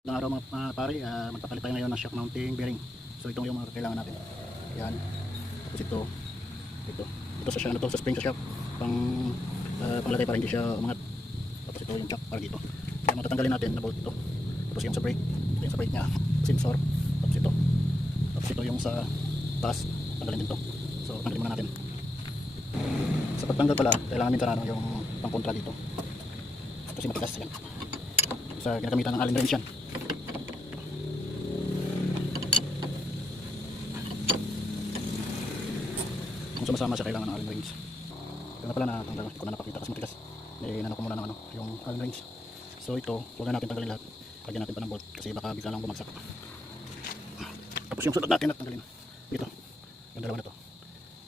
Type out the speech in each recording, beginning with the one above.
Magandang araw mga pare, magpapalit tayo ngayon ng shock mounting bearing. So ito yung mga kailangan natin. Yan. Tapos ito sa ano to, sa spring sa shock. Panglagay para hindi siya umangat. Tapos ito yung shock para dito. Kaya matatanggalin natin na bolt ito. Tapos yung sa brake, ito yung sa brake niya, sensor. Tapos ito. Tapos ito yung sa taas, tanggalin din to. So tanggalin muna natin. Sa pagtanggal pala, kailangan mintarano yung pangkontra dito. Kasi matigas yan. Sa ginagamitan ng Allen wrench yan. Kung sumasama siya, kailangan ng Allen wrench. Ito na pala na tanggal ko na napakita kasi matigas. Inano ko muna ng yung Allen wrench. So ito, huwag na natin tanggalin lahat. Lagyan natin pa ng bolt kasi baka bigla lang bumagsak. Tapos yung sunod natin at tanggalin. Ito, yung dalawa na to.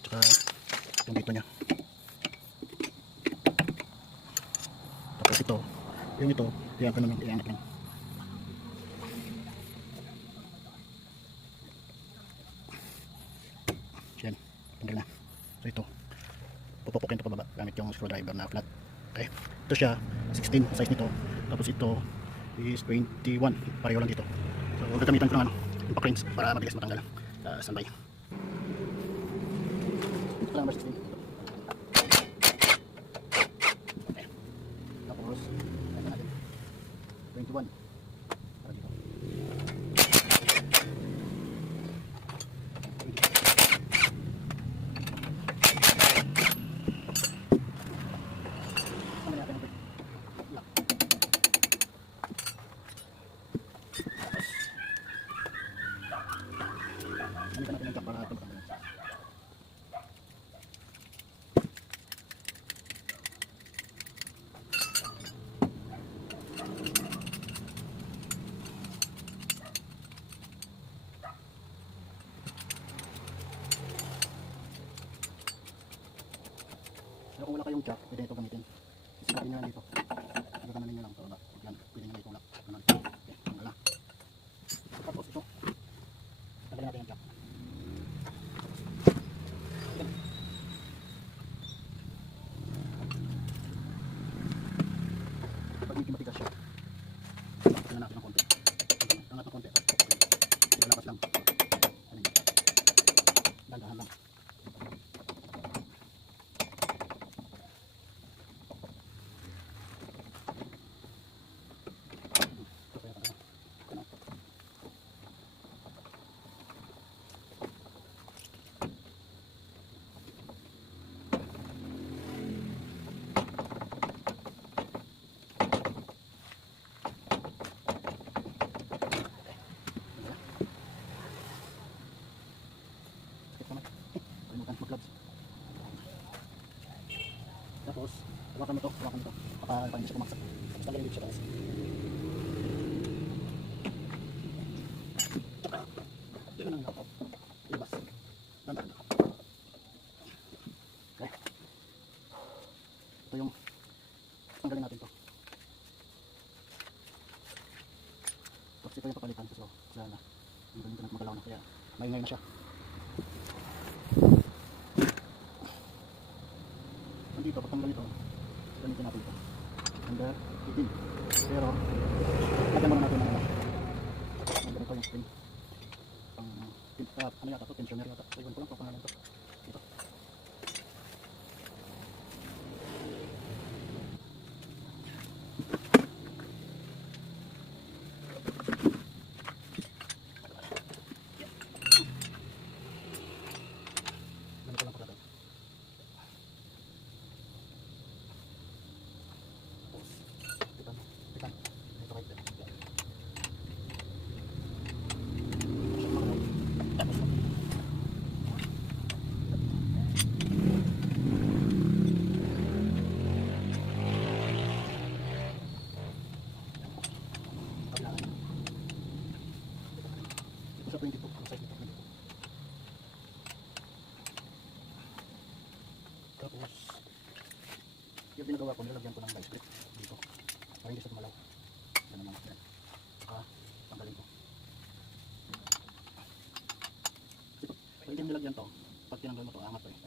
Tsaka yung dito nya. Tapos ito, yung ito, iangat naman, iangat lang. Yan, tanggal na. So ito, pupupukin ito pababa gamit yung screwdriver na flat. Okay, ito siya 16 size nito. Tapos ito is 21, pareho lang dito. So gagamitan ko ng impact wrench para mabilis matanggal. Standby. Ito lang, number 16. Okay, tapos ito natin 21 para dito. Gamitan natin ng jack para tumatanggal. Pero kung wala kayong jack, pwede ito gamitin. Isipin nyo lang dito. Gagananin nyo lang ito. Yan, pwede nyo itulak. Okay, tanggal na. Tapos ito, tanggalin natin yung jack. Pag medyo matigas siya, tingnan natin ng konti. Angat ng konti. Lakas lang. Dandahan lang. Tapos, hawakan mo to, baka hindi siya pumaksak. Tapos tanggalin dito siya taas. Ito na lang, ilabas. Dandan. Okay. Ito yung tanggalin natin to. Tapos ito yung papalitan. So, sana hindi ganito na magalaw na, kaya maingay na siya. Dito, pag tanggal ito, gamitin natin ito under 18. Pero lagyan muna natin ng ganito yung spring ano yata ito, tensioner yata. So iwan ko lang kung pangalan ito dito. Ganito lang pagkatay. Sa 22, ang size nito 22. Tapos yung pinagawa ko, nilagyan ko ng vice grip dito para hindi siya tumalaw. Yan naman, yan. Saka tanggalin ko. Pag hindi nilagyan to, pag tinanggal mo to, angat to eh.